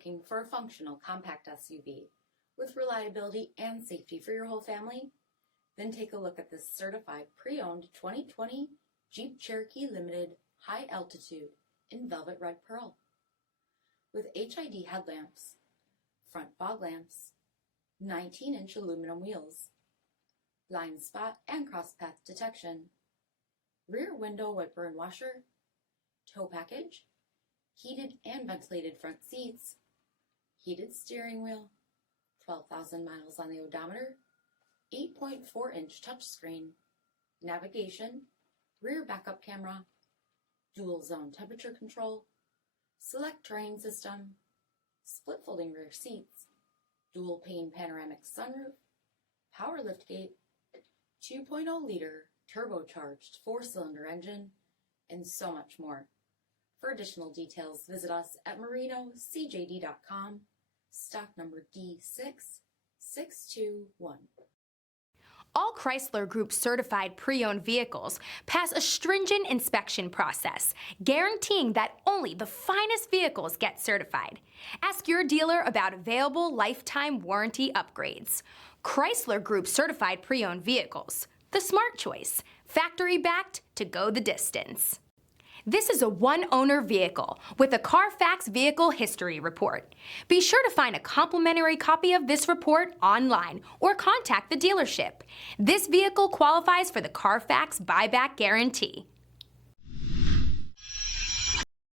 Looking for a functional compact SUV with reliability and safety for your whole family? Then take a look at this certified pre-owned 2020 Jeep Cherokee Limited High Altitude in Velvet Red Pearl. With HID headlamps, front fog lamps, 19-inch aluminum wheels, blind spot and cross path detection, rear window wiper and washer, tow package, heated and ventilated front seats, heated steering wheel, 12,000 miles on the odometer, 8.4-inch touchscreen, navigation, rear backup camera, dual zone temperature control, select terrain system, split folding rear seats, dual pane panoramic sunroof, power liftgate, 2.0-liter turbocharged 4-cylinder engine, and so much more. For additional details, visit us at marinocjd.com, stock number D6621. All Chrysler Group certified pre-owned vehicles pass a stringent inspection process, guaranteeing that only the finest vehicles get certified. Ask your dealer about available lifetime warranty upgrades. Chrysler Group certified pre-owned vehicles, the smart choice, factory-backed to go the distance. This is a one-owner vehicle with a CARFAX vehicle history report. Be sure to find a complimentary copy of this report online or contact the dealership. This vehicle qualifies for the CARFAX buyback guarantee.